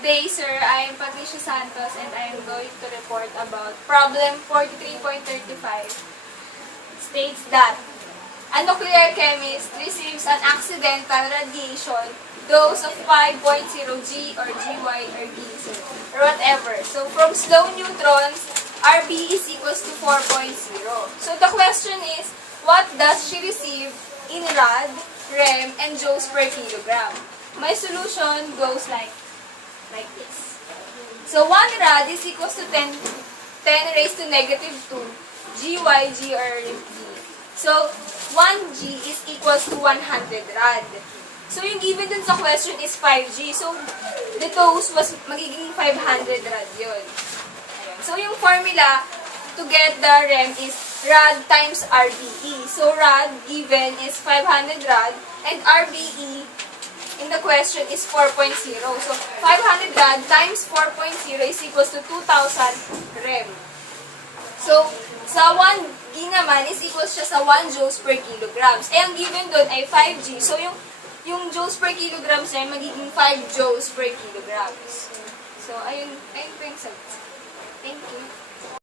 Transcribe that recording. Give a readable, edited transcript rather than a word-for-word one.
Good day, sir. I am Patricia Santos and I am going to report about problem 43.35. States that a nuclear chemist receives an accidental radiation dose of 5.0 G or GY or D, or whatever. So from slow neutrons, RB is equals to 4.0. So the question is, what does she receive in rad, rem, and joules per kilogram? My solution goes like this. So 1 rad is equals to 10 raised to negative 2 GY, G, or D. So 1 G is equals to 100 rad. So yung given dun sa question is 5G. So the dose was magiging 500 rad yun. So yung formula to get the rem is rad times RBE. So rad given is 500 rad and RBE in the question is 4.0. So 500 rad times 4.0 is equals to 2,000 rem. So sa 1 G naman is equals siya sa 1 joules per kilograms. Eh ang given doon ay 5G. So yung joules per kilograms ay magiging 5 joules per kilograms. So ayun po yung sagot. Thank you.